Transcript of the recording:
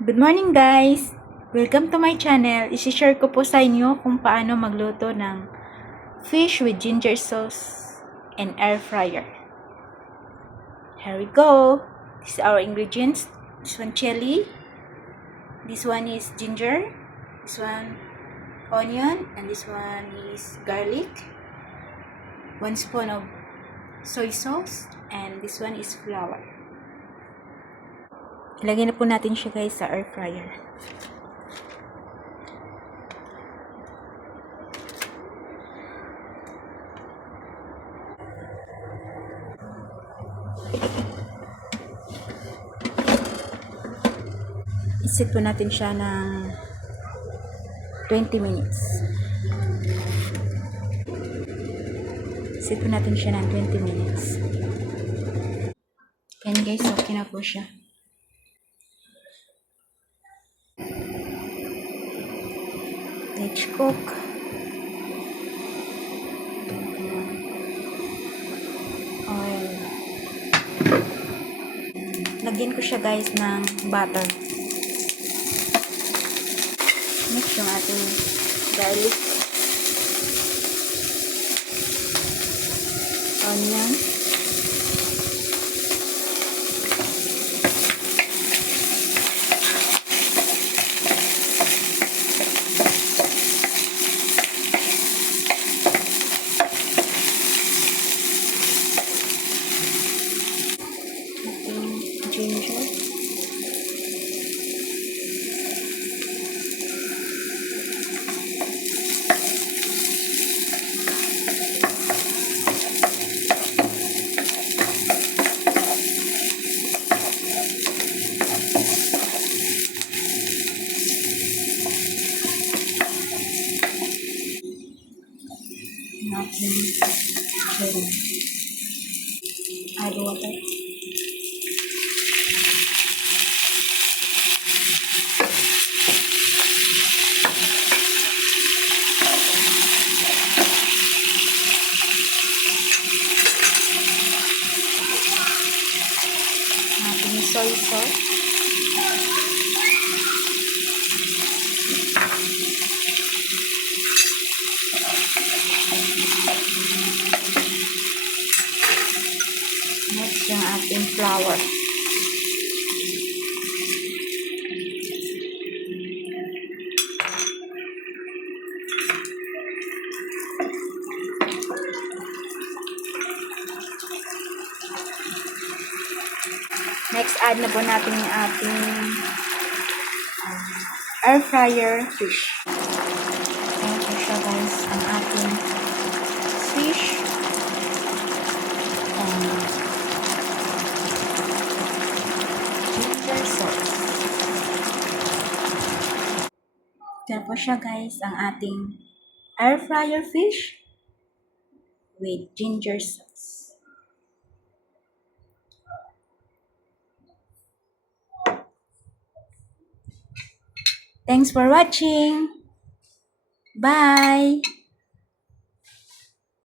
Good morning guys! Welcome to my channel. Isi-share ko po sa inyo kung paano magluto ng fish with ginger sauce and air fryer. Here we go! These are our ingredients. This one chili. This one is ginger. This one onion. And this one is garlic. 1 spoon of soy sauce. And this one is flour. Ilagay na po natin siya guys sa air fryer. Iset po natin siya ng 20 minutes. Iset po natin siya ng 20 minutes. Yan guys, okay na po siya. Let's cook. Oil. Lagyan ko siya guys ng butter. Mix yung ating garlic, onion, ginger, natin chili. Add water. Natin soy sauce. Next yung ating flour. Next, add na po natin yung ating air fryer fish. Ayan po siya guys, ang ating fish. And ginger sauce. Ito po siya guys, ang ating air fryer fish with ginger sauce. Thanks for watching. Bye!